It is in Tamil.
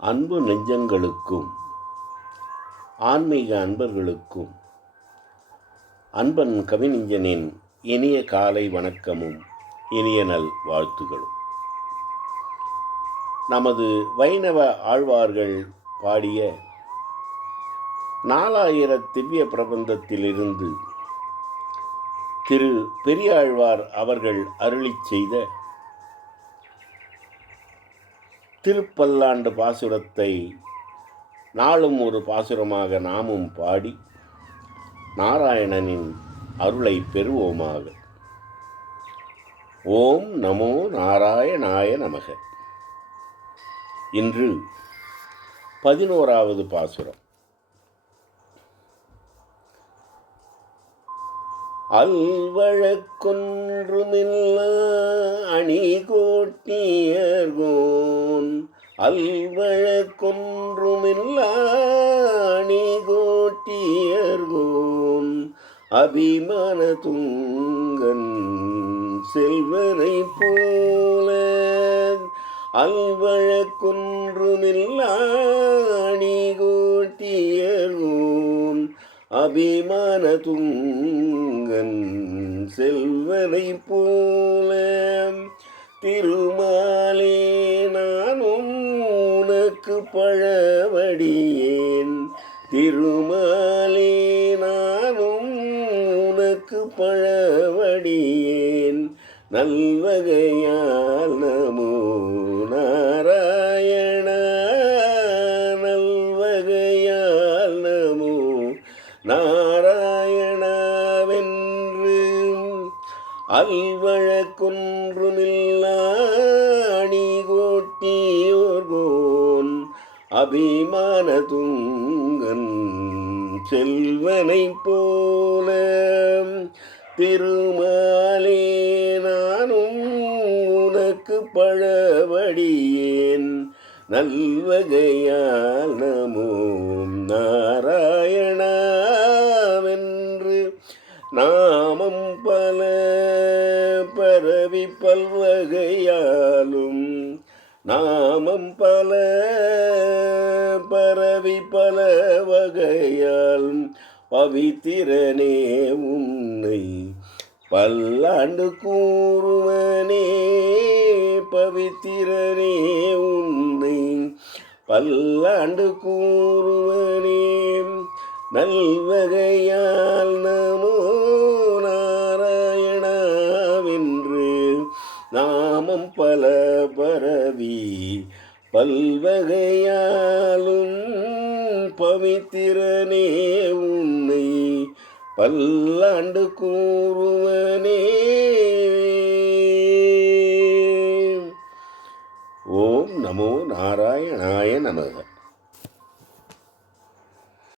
அன்பு நெஞ்சங்களுக்கும் ஆன்மீக அன்பர்களுக்கும் அன்பன் கவிஞனின் இனிய காலை வணக்கமும் இனிய நல் வாழ்த்துகளும். நமது வைணவ ஆழ்வார்கள் பாடிய நாலாயிர திவ்ய பிரபந்தத்திலிருந்து திரு பெரியாழ்வார் அவர்கள் அருளிச் செய்த திருப்பல்லாண்டு பாசுரத்தை நாளும் ஒரு பாசுரமாக நாமும் பாடி நாராயணனின் அருளை பெறுவோமாக. ஓம் நமோ நாராயணாய நமக. இன்று பதினோராவது பாசுரம். அல்வழக்கொன்றுமில்ல அணி கோட்டியர்கோ அல்வழக்கொன்றுமில்ல அணி கோட்டியர்கோன் அபிமான துங்கன் செல்வரை போல அல்வழக்கொன்றுமில்ல அணி கோட்டியர்கோன் அபிமான துங்கன் செல்வரை போல திரு பழவடியேன். திருமாலே நானும் உனக்கு பழவடியேன். நல்வகையால் நமோ நாராயண நல்வகையால் நமோ நாராயணவென்று. அல்வழக்கொன்றுமில்லா அபிமான துங்கன் செல்வனை போல. திருமாலே நானும் உனக்கு பழவடியேன். நல்வகையால் நமோம் நாராயணாவென்று நாமம் பல பரவி பல்வகை நாமம் பல பரவி பல வகையால் பவித்திரனே உன்னை பல்லாண்டு கூறுவனே பவித்திரனே உன்னை பல்லாண்டு கூறுவனே. நல்வகையால் நமோ நாமம் பல பரவி பல்வகையாலும் பவித்திரனே உன்னை பல்லாண்டு கூறுவனே. ஓம் நமோ நாராயணாய நமக.